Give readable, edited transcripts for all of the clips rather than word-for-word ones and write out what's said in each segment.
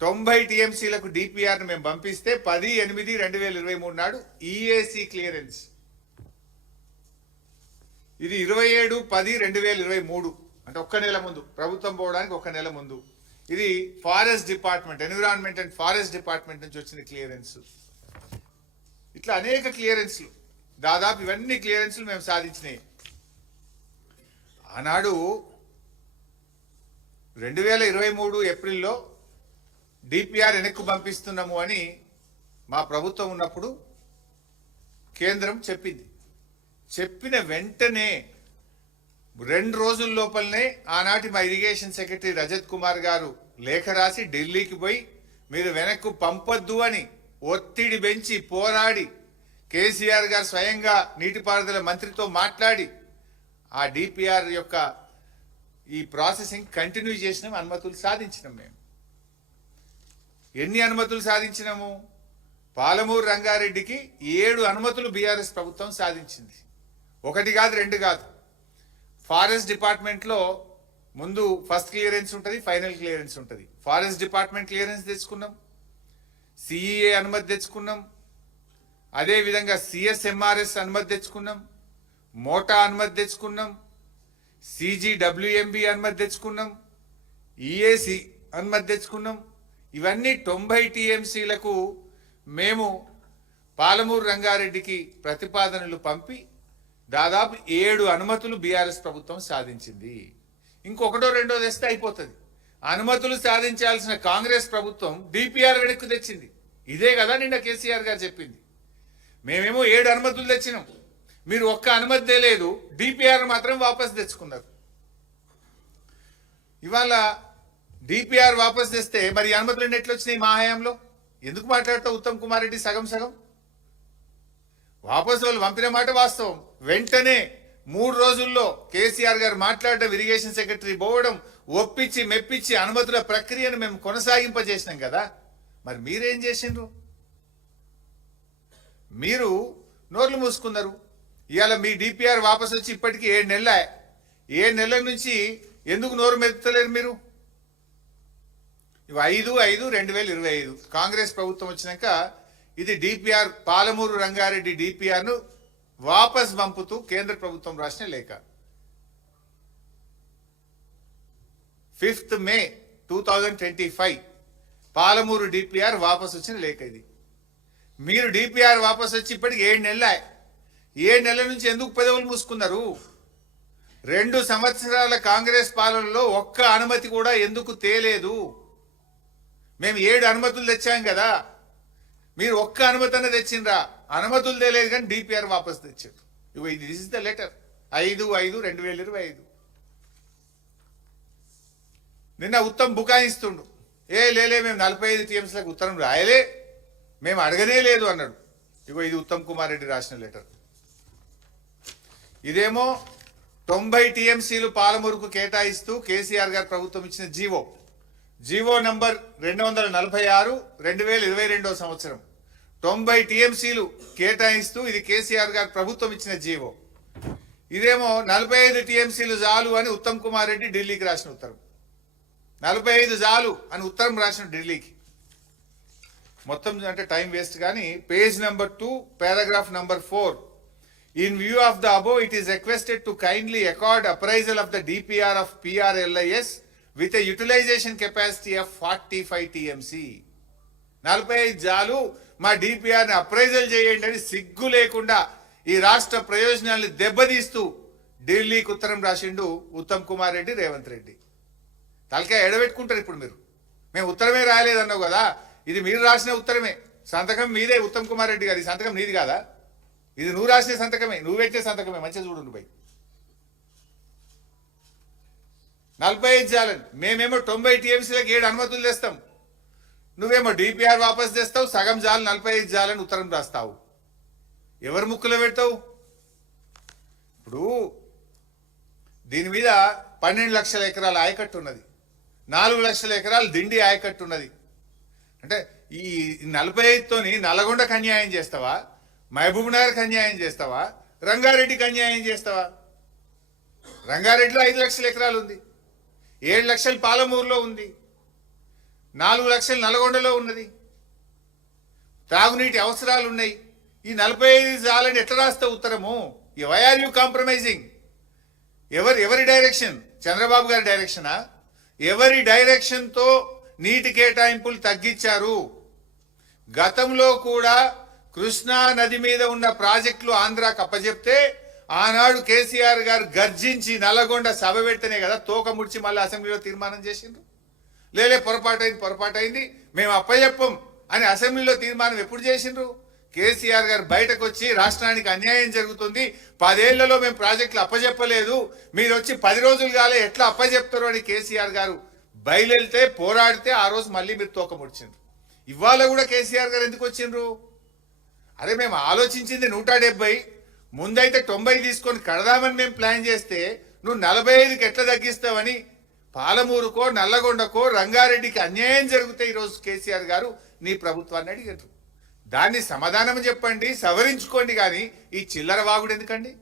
90 టీఎంసీలకు డిపిఆర్ను మేము పంపిస్తే 10/8/2023 నాడు ఈఏసీ క్లియరెన్స్. ఇది 27/10/2023 అంటే ఒక్క నెల ముందు, ప్రభుత్వం పోవడానికి ఒక్క నెల ముందు. ఇది forest department, environment and forest department నుంచి వచ్చిన క్లియరెన్స్. ఇట్లా అనేక క్లియరెన్స్లు, దాదాపు ఇవన్నీ క్లియరెన్స్లు మేము సాధించినాయి. ఆనాడు 2023 ఏప్రిల్లో డిపిఆర్ వెనక్కు పంపిస్తున్నాము అని మా ప్రభుత్వం ఉన్నప్పుడు కేంద్రం చెప్పింది. చెప్పిన వెంటనే 2 రోజుల లోపలనే ఆనాటి మా ఇరిగేషన్ సెక్రటరీ రజత్ కుమార్ గారు లేఖ రాసి ఢిల్లీకి పోయి మీరు వెనక్కు పంపొద్దు అని ఒత్తిడి పెంచి పోరాడి కేసీఆర్ గారు స్వయంగా నీటిపారుదల మంత్రితో మాట్లాడి ఆ డిపిఆర్ యొక్క ఈ ప్రాసెసింగ్ కంటిన్యూ చేసినాం, అనుమతులు సాధించినాం. మేము ఎన్ని అనుమతులు సాధించినాము? పాలమూరు రంగారెడ్డికి 7 అనుమతులు బీఆర్ఎస్ ప్రభుత్వం సాధించింది. 1 కాదు 2 కాదు. ఫారెస్ట్ డిపార్ట్మెంట్లో ముందు ఫస్ట్ క్లియరెన్స్ ఉంటుంది, ఫైనల్ క్లియరెన్స్ ఉంటుంది. ఫారెస్ట్ డిపార్ట్మెంట్ క్లియరెన్స్ తెచ్చుకున్నాం, సిఈఏ అనుమతి తెచ్చుకున్నాం, అదేవిధంగా సిఎస్ఎంఆర్ఎస్ అనుమతి తెచ్చుకున్నాం, మోటా అనుమతి తెచ్చుకున్నాం, సిజిడబ్ల్యూఎంబి అనుమతి తెచ్చుకున్నాం, ఈఏసి అనుమతి తెచ్చుకున్నాం. ఇవన్నీ 90 టీఎంసీలకు మేము పాలమూరు రంగారెడ్డికి ప్రతిపాదనలు పంపి దాదాపు 7 అనుమతులు బీఆర్ఎస్ ప్రభుత్వం సాధించింది. ఇంకొకటో రెండో తెస్తే అయిపోతుంది. అనుమతులు సాధించాల్సిన కాంగ్రెస్ ప్రభుత్వం డిపిఆర్ వెనక్కు తెచ్చింది. ఇదే కదా నిన్న కేసీఆర్ గారు చెప్పింది. మేమేమో 7 అనుమతులు తెచ్చినాం, మీరు ఒక్క అనుమతి తేలేదు, డిపిఆర్ మాత్రం వాపస్ తెచ్చుకున్నారు. ఇవాళ డిపిఆర్ వాపస్ తెస్తే మరి అనుమతులు ఎట్లా వచ్చినాయి మా హయాంలో? ఎందుకు మాట్లాడతావు ఉత్తమ్ కుమార్ రెడ్డి సగం సగం? వాపస్ వాళ్ళు పంపిన మాట వాస్తవం. వెంటనే 3 రోజుల్లో కేసీఆర్ గారు మాట్లాడడం, ఇరిగేషన్ సెక్రటరీ పోవడం, ఒప్పించి మెప్పించి అనుమతుల ప్రక్రియను మేము కొనసాగింపజేసినాం కదా. మరి మీరేం చేసిండ్రు? మీరు నోర్లు మూసుకున్నారు. ఇవాళ మీ డిపిఆర్ వాపస్ వచ్చి ఇప్పటికీ 7 నెలల. 7 నెలల నుంచి ఎందుకు నోరు మెరుపుతలేరు మీరు? 5/5/2025 కాంగ్రెస్ ప్రభుత్వం వచ్చినాక ఇది డిపిఆర్, పాలమూరు రంగారెడ్డి డిపిఆర్ను వాపస్ పంపుతూ కేంద్ర ప్రభుత్వం రాసిన లేఖ. 5th May 2025 పాలమూరు డిపిఆర్ వాపస్ వచ్చిన లేఖ ఇది. మీరు డిపిఆర్ వాపస్ వచ్చి ఇప్పటికి 7 నెలల. 7 నెలల నుంచి ఎందుకు పెదవులు మూసుకున్నారు? 2 సంవత్సరాల కాంగ్రెస్ పాలనలో ఒక్క అనుమతి కూడా ఎందుకు తేలేదు? మేము 7 అనుమతులు తెచ్చాం కదా, మీరు ఒక్క అనుమతి అన్న తెచ్చిండ్రా? అనుమతులు తేలేదు కానీ డిపిఆర్ వాపస్ తెచ్చారు. ఇది దిస్ ఇస్ ద లెటర్ 5/5/2025. నిన్న ఉత్తమ్ బుకాయిస్తుండు, లేలే మేము 45 టీఎంసీలకు ఉత్తరం రాయలే, మేము అడగనే లేదు అన్నాడు. ఇది ఉత్తమ్ కుమార్ రెడ్డి రాసిన లెటర్. ఇదేమో 90 టీఎంసీలు పాలమూరుకు కేటాయిస్తూ కేసీఆర్ గారు ప్రభుత్వం ఇచ్చిన జీవో నంబర్ 246 2022 సంవత్సరం. 90 టీఎంసీలు కేటాయిస్తూ ఇది కేసీఆర్ గారు ప్రభుత్వం ఇచ్చిన జీవో. ఇదేమో 45 టీఎంసీలు చాలు అని ఉత్తమ్ కుమార్ రెడ్డి ఢిల్లీకి రాసిన ఉత్తరం. 45 చాలు అని ఉత్తరం రాసిన ఢిల్లీకి. మొత్తం అంటే టైం వేస్ట్ కానీ page number 2 paragraph number 4. In view of the above, it is requested to kindly accord appraisal of the DPR of PRLIS with a utilization capacity of 45 TMC. 45 జాలు మా డిపిఆర్ ని అప్రైజల్ చేయండి అని సిగ్గు లేకుండా ఈ రాష్ట్ర ప్రయోజనాల్ని దెబ్బతీస్తూ ఢిల్లీకి ఉత్తరం రాసిండు ఉత్తమ్ కుమార్ రెడ్డి, రేవంత్ రెడ్డి. తలకాయ ఎడబెట్టుకుంటారు ఇప్పుడు మీరు. మేము ఉత్తరమే రాయలేదన్నావు కదా, ఇది మీరు రాసిన ఉత్తరమే, సంతకం మీదే ఉత్తమ్ కుమార్ రెడ్డి గారి సంతకం నీది కాదా? ఇది నువ్వు రాసిన సంతకమే, నువ్వు పెట్టే సంతకమే. మంచిగా చూడు నువ్వు. 45 జాలని మేమేమో 90 టీఎంసీలకు 7 అనుమతులు తెస్తాం, నువ్వేమో డిపిఆర్ వాపస్ తెస్తావు, సగం జాలు 45 జాలని ఉత్తరం రాస్తావు. ఎవరు ముక్కులో పెడతావు? ఇప్పుడు దీని మీద 12 లక్షల ఎకరాల ఆయకట్టు ఉన్నది, 4 లక్షల ఎకరాలు దిండి ఆయకట్టు ఉన్నది. అంటే ఈ 45తోని నల్గొండకు అన్యాయం చేస్తావా, మహబూబ్ నగర్కి అన్యాయం చేస్తావా, రంగారెడ్డికి అన్యాయం చేస్తావా? రంగారెడ్డిలో 5 లక్షల ఎకరాలు ఉంది, 7 లక్షలు పాలమూరులో ఉంది. 4 లక్షలు నల్గొండలో ఉన్నది. తాగునీటి అవసరాలు ఉన్నాయి. ఈ 45 చాలని ఎట్లా రాస్తే ఉత్తరము? Why are you compromising? ఎవరి డైరెక్షన్? చంద్రబాబు గారి డైరెక్షనా? ఎవరి డైరెక్షన్తో నీటి కేటాయింపులు తగ్గించారు? గతంలో కూడా కృష్ణా నది మీద ఉన్న ప్రాజెక్టులు ఆంధ్రాకు అప్పచెప్తే ఆనాడు కేసీఆర్ గారు గర్జించి నల్లగొండ సభ పెడితేనే కదా తోక ముడిచి మళ్ళీ అసెంబ్లీలో తీర్మానం చేసిండ్రు. లేలే పొరపాటైంది మేము అప్పచెప్పం అని అసెంబ్లీలో తీర్మానం ఎప్పుడు చేసిండ్రు? కేసీఆర్ గారు బయటకు వచ్చి రాష్ట్రానికి అన్యాయం జరుగుతుంది, 10 ఏళ్లలో మేము ప్రాజెక్టులు అప్పచెప్పలేదు, మీరు వచ్చి 10 రోజులు కాలే ఎట్లా అప్పచెప్తారు అని కేసీఆర్ గారు బయలుదేరితే పోరాడితే ఆ రోజు మళ్ళీ మీరు తోక ముడిచిండ్రు. ఇవాళ కూడా కేసీఆర్ గారు ఎందుకు వచ్చిండ్రు? అరే మేము ఆలోచించింది 170, ముందైతే 90 తీసుకొని కడదామని మేము ప్లాన్ చేస్తే నువ్వు 45కి ఎట్లా తగ్గిస్తావని పాలమూరుకో నల్లగొండకో రంగారెడ్డికి అన్యాయం జరిగితే ఈరోజు కేసీఆర్ గారు నీ ప్రభుత్వాన్ని అడిగారు. దాన్ని సమాధానం చెప్పండి, సవరించుకోండి. కానీ ఈ చిల్లర వాగుడు ఎందుకండి?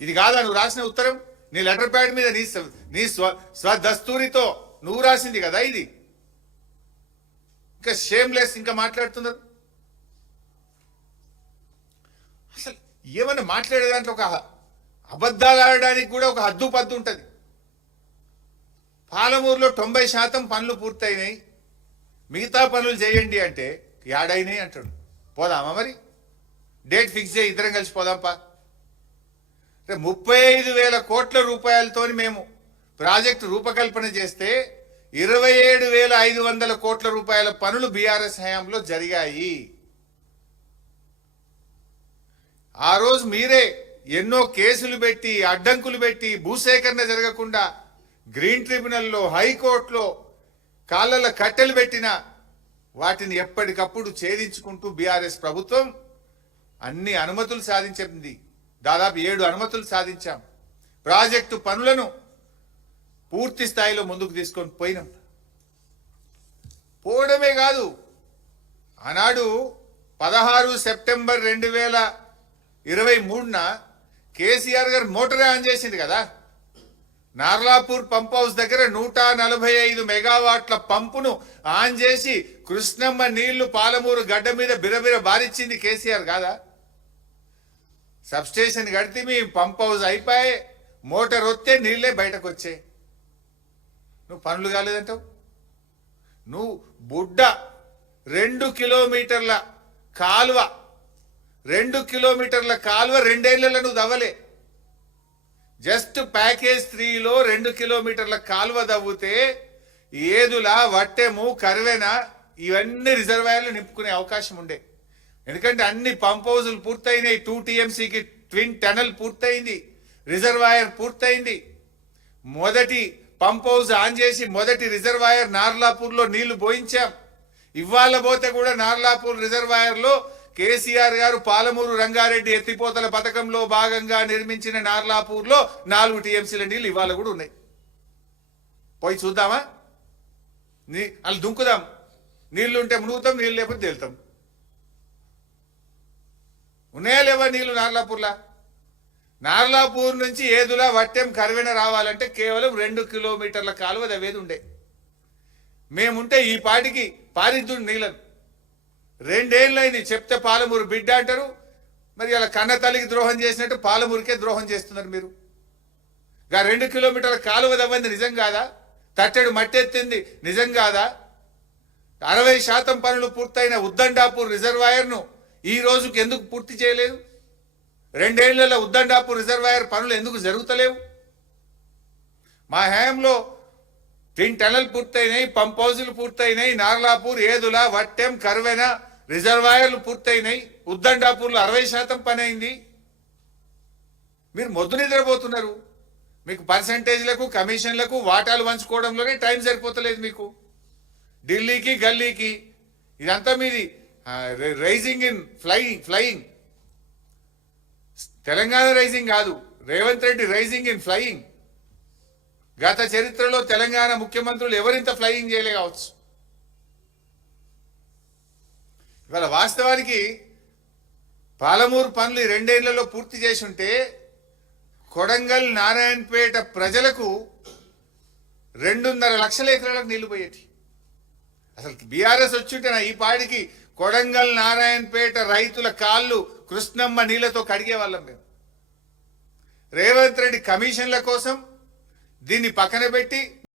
ఇది కాదా నువ్వు రాసిన ఉత్తరం? నీ లెటర్ ప్యాడ్ మీద నీ స్వదస్తూరితో నువ్వు రాసింది కదా ఇది. ఇంకా షేమ్లెస్ ఇంకా మాట్లాడుతున్నారు. అసలు ఏమన్నా మాట్లాడే దాంట్లో ఒక అబద్ధాలు ఆడడానికి కూడా ఒక హద్దు పద్దు ఉంటుంది. పాలమూరులో 90% పనులు పూర్తయినాయి, మిగతా పనులు చేయండి అంటే ఏడైనాయి అంటాడు. పోదామా మరి? డేట్ ఫిక్స్ చేయి, ఇద్దరం కలిసి పోదాంపా. 35,000 కోట్ల రూపాయలతో మేము ప్రాజెక్టు రూపకల్పన చేస్తే 27,500 కోట్ల రూపాయల పనులు బీఆర్ఎస్ హయాంలో జరిగాయి. ఆ రోజు మీరే ఎన్నో కేసులు పెట్టి అడ్డంకులు పెట్టి భూసేకరణ జరగకుండా గ్రీన్ ట్రిబ్యునల్లో హైకోర్టులో కాళ్ళ కట్టెలు పెట్టిన వాటిని ఎప్పటికప్పుడు ఛేదించుకుంటూ బీఆర్ఎస్ ప్రభుత్వం అన్ని అనుమతులు సాధించింది. దాదాపు 7 అనుమతులు సాధించాం. ప్రాజెక్టు పనులను పూర్తి స్థాయిలో ముందుకు తీసుకొని పోయినాం. పోవడమే కాదు, ఆనాడు 16 సెప్టెంబర్ 2023న కేసీఆర్ గారు మోటారే ఆన్ చేసింది కదా. నార్లాపూర్ పంప్ హౌస్ దగ్గర 145 మెగావాట్ల పంపును ఆన్ చేసి కృష్ణమ్మ నీళ్లు పాలమూరు గడ్డ మీద బిరబిర బారిచ్చింది కేసీఆర్ కాదా? సబ్స్టేషన్ కడితే మీ పంప్ హౌస్ అయిపోయి మోటార్ వస్తే నీళ్లే బయటకు వచ్చాయి. నువ్వు పనులు కాలేదంటావు. నువ్వు బుడ్డ 2 కిలోమీటర్ల కాలువ 2 కిలోమీటర్ల కాలువ 2 ఏళ్లలో నువ్వు దవ్వలే. జస్ట్ ప్యాకేజ్ 3లో 2 కిలోమీటర్ల కాలువ దవ్వుతే ఏదుల వట్టెము కరివెన ఇవన్నీ రిజర్వాయర్లు నింపుకునే అవకాశం ఉండే. ఎందుకంటే అన్ని పంప్ హౌజులు పూర్తయినాయి. 2 TMCకి ట్విన్ టనల్ పూర్తయింది, రిజర్వాయర్ పూర్తయింది. మొదటి పంప్ హౌజ్ ఆన్ చేసి మొదటి రిజర్వాయర్ నార్లాపూర్లో నీళ్లు పోయించాం. ఇవాళ పోతే కూడా నార్లాపూర్ రిజర్వాయర్లో కేసీఆర్ గారు పాలమూరు రంగారెడ్డి ఎత్తిపోతల పథకంలో భాగంగా నిర్మించిన నార్లాపూర్లో 4 TMCల నీళ్లు ఇవాళ కూడా ఉన్నాయి. పోయి చూద్దామా? వాళ్ళు దుంకుదాం. నీళ్లు ఉంటే మునుగుతాం, నీళ్ళు లేకపోతే తేలుతాం. ఉన్నాయా లేవా నీళ్లు నార్లాపూర్లా? నార్లాపూర్ నుంచి ఏదులా వట్టెం కరివెన రావాలంటే కేవలం 2 కిలోమీటర్ల కాలువ దవ్వేది ఉండే. మేముంటే ఈ పాటికి పారిద్దుడు నీళ్ళను. 2 ఏళ్ళైంది చెప్తే పాలమూరు బిడ్డ అంటారు. మరి అలా కన్న తల్లికి ద్రోహం చేసినట్టు పాలమూరుకే ద్రోహం చేస్తున్నారు మీరు. 2 కిలోమీటర్ల కాలువ దవ్వంది నిజం కాదా? తట్టెడు మట్టెత్తింది నిజం కాదా? 60% పనులు పూర్తయిన ఉద్దండాపూర్ రిజర్వాయర్ను ఈ రోజుకి ఎందుకు పూర్తి చేయలేదు? 2 ఏళ్లలో ఉద్దండాపూర్ రిజర్వాయర్ పనులు ఎందుకు జరుగుతలేవు? మా హయాంలో ట్విన్ టనల్ పూర్తయినాయి, పంప్ హౌజులు పూర్తయినాయి, నార్లాపూర్ ఏదుల వట్టెం కరువెన రిజర్వాయర్లు పూర్తయినాయి, ఉద్దండాపూర్లో 60% పని అయింది. మీరు మొద్దు నిద్రపోతున్నారు. మీకు పర్సంటేజ్లకు కమిషన్లకు వాటాలు పంచుకోవడంలోనే టైం సరిపోతలేదు మీకు. ఢిల్లీకి గల్లీకి ఇదంతా మీది rising in flying. Telangana rising కాదు, Revanth Reddy rising in flying. గత చరిత్రలో తెలంగాణ ముఖ్యమంత్రులు ఎవరింత ఫ్లయింగ్ చేయలే కావచ్చు. ఇవాళ వాస్తవానికి పాలమూరు పనులు 2 ఏళ్లలో పూర్తి చేసి ఉంటే కొడంగల్ నారాయణపేట ప్రజలకు 2.5 లక్షల ఎకరాలకు నీళ్లు పోయేటి. అసలు బీఆర్ఎస్ వచ్చుంటే ఈ పాడికి కొడంగల్ నారాయణపేట రైతుల కాళ్ళు కృష్ణమ్మ నీళ్లతో కడిగే వాళ్ళం మేము. రేవంత్ రెడ్డి కమిషన్ల కోసం దీన్ని పక్కన పెట్టి